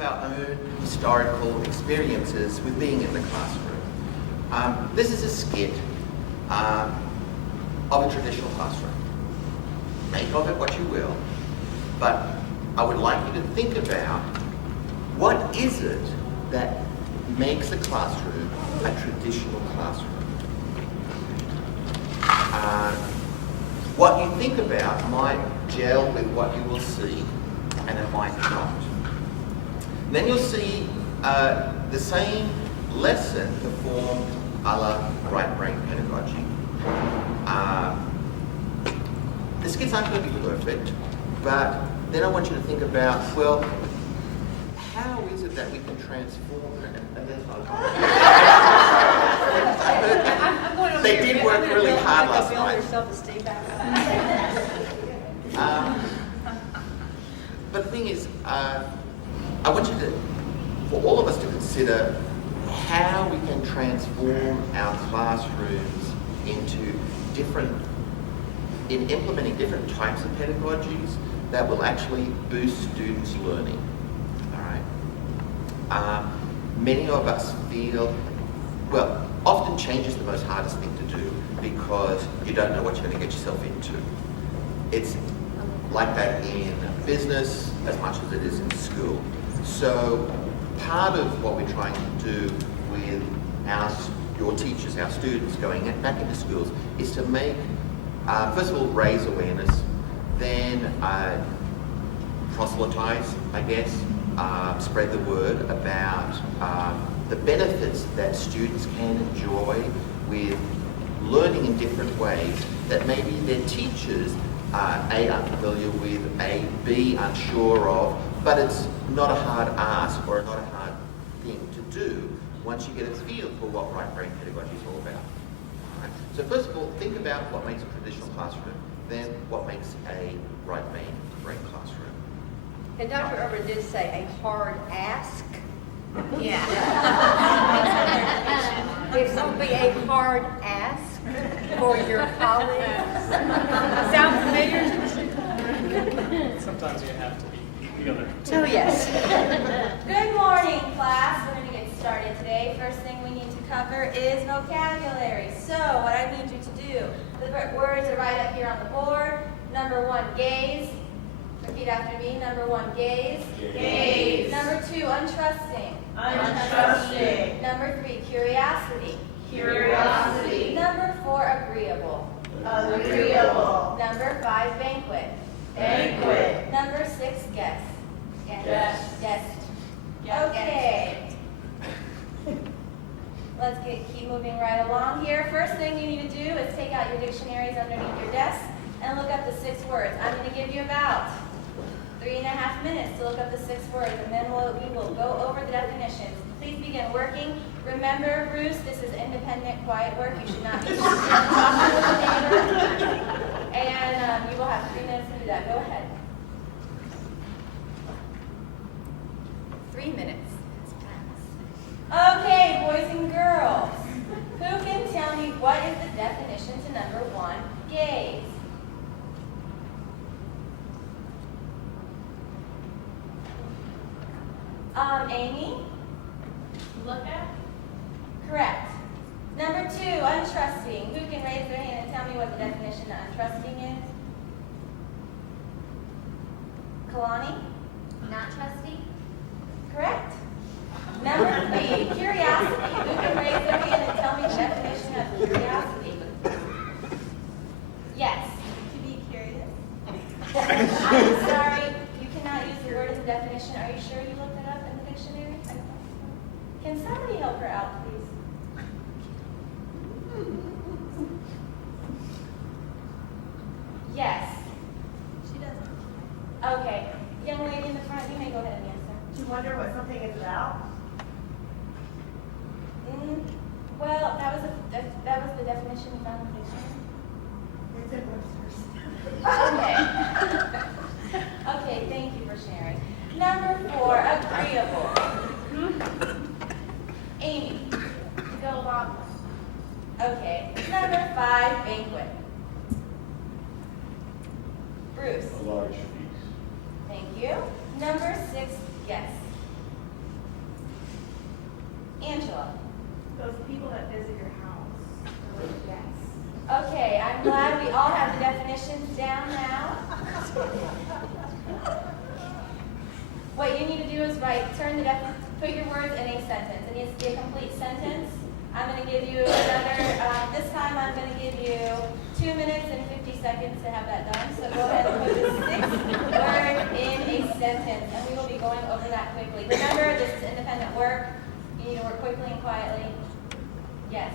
have our own historical experiences with being in the classroom. This is a skit of a traditional classroom. Make of it what you will, but I would like you to think about what is it that makes a classroom a traditional classroom. What you think about might gel with what you will see, and it might not. And then you'll see the same lesson performed a la right brain pedagogy. The skits aren't going to be perfect, but then I want you to think about, well, how is it that we can transform They did work really hard last night. But the thing is, I want you to, for all of us to consider how we can transform our classrooms into in implementing different types of pedagogies that will actually boost students' learning. All right. Many of us feel, well, often change is the most hardest thing to do because you don't know what you're going to get yourself into. It's like that in business as much as it is in school. So part of what we're trying to do with your teachers, our students going back into schools is to make, first of all, raise awareness, then proselytize, I guess, spread the word about the benefits that students can enjoy with learning in different ways that maybe their teachers are A, unfamiliar with, A, B, unsure of, but it's not a hard ask or not a hard thing to do once you get a feel for what right brain pedagogy is all about. Right? So first of all, think about what makes a traditional classroom, then what makes a right brain classroom. And Dr. Urban did say a hard ask. Yeah. It's going to be a hard ask for your colleagues. Sound familiar? Sometimes you have to be the other. Oh, yes. Good morning, class. We're going to get started today. First thing we need to cover is vocabulary. So, what I need you to do, the words are right up here on the board. Number 1, gaze. Repeat after me. Number 1, gaze. Gaze. Number 2, untrusting. Untrusting. Number 3, curiosity. Curiosity. Number 4, agreeable. Agreeable. Number 5, banquet. Banquet. Number 6, guest. Guest. Okay. Let's keep moving right along here. First thing you need to do is take out your dictionaries underneath your desk and look up the 6 words. I'm going to give you about 3.5 minutes to look up the 6 words, and then we will go over the definitions. Please begin working. Remember, Bruce, this is independent, quiet work. You should not be talking with the neighbor. And you will have 3 minutes to do that. Go ahead. 3 minutes. Okay, boys and girls. Who can tell me what is the definition to number 1, gaze? Amy? Look at. Correct. Number 2, untrusting. Who can raise their hand and tell me what the definition of untrusting is? Kalani? Not trusty? Correct. Number 3, curiosity. Who can raise their hand and tell me the definition of curiosity? Yes. To be curious. I'm sorry, you cannot use the word as a definition. Are you sure you looked it up in the dictionary? Can somebody help her out, please? Yes. She doesn't. Okay. Young lady in the front, you may go ahead and answer. To wonder what something is about. Well, that was the definition we found in the dictionary. It's in Webster's. Okay. Okay, thank you for sharing. Number 4, agreeable. Amy, go along. Okay. Number 5, banquet. Bruce. A large feast. Thank you. Number 6, guest. Okay, I'm glad we all have the definitions down now. What you need to do is put your words in a sentence. It needs to be a complete sentence. I'm going to give you this time I'm going to give you 2 minutes and 50 seconds to have that done. So go ahead and put the 6th word in a sentence, and we will be going over that quickly. Remember, this is independent work. You need to work quickly and quietly. Yes.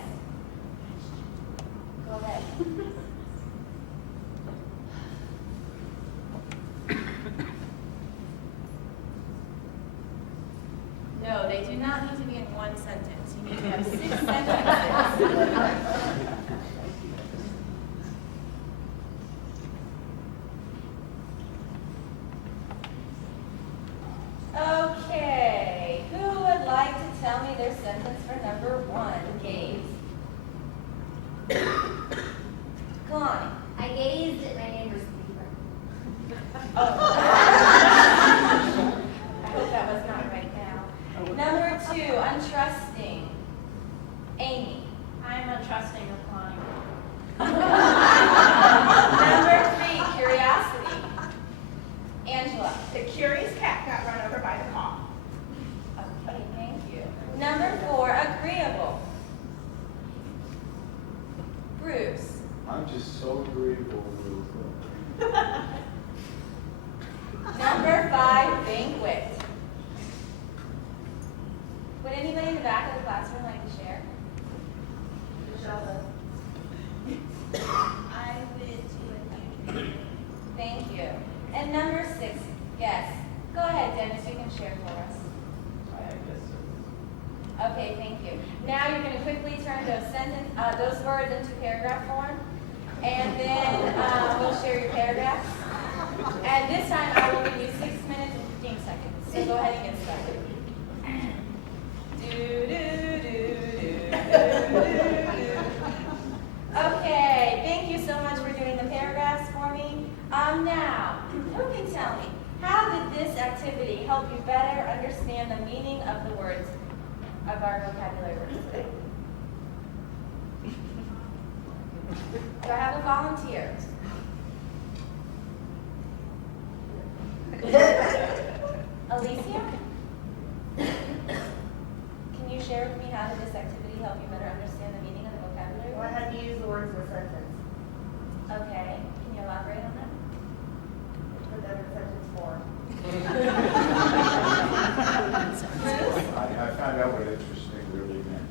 Go ahead. No, they do not need to be in one sentence. You need to have 6 sentences. Okay, who would like to tell me their sentence for number 1? Gaze. Kalani. I gazed at my neighbor's beaver. Oh. I hope that was not right now. Number 2, untrusting. Amy. I'm untrusting of Connie. Number 3, curiosity. Angela. The curious cat got run over by the car. Okay, thank you. Number 4, agreeable. Bruce. I'm just so agreeable with Number 5, banquet. Would anybody in the back of the classroom like to share? Michelle I went to a huge Thank you. And number 6, guess. Go ahead, Dennis, you can share for us. Okay, thank you. Now you're going to quickly turn those words into paragraph form, and then we'll share your paragraphs. And this time I will give you 6 minutes and 15 seconds. So go ahead and get started. Okay, thank you so much for doing the paragraphs for me. Now, who can tell me, how did this activity help you better understand the meaning of the words of our vocabulary words today? Do I have a volunteer? Alicia? Can you share with me how did this activity help you better understand the meaning of the vocabulary Well, I words? had to use the words in a sentence. Okay, can you elaborate on that? Put them in sentence form. Bruce? I found out what interesting really meant.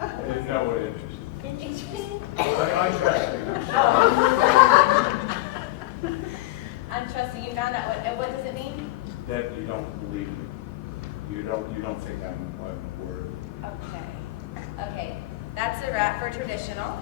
I didn't know what interesting. Interesting? Untrusting. I'm trusting you found out what does it mean? That you don't believe me. You don't think I'm a word. Okay. Okay. That's a wrap for traditional.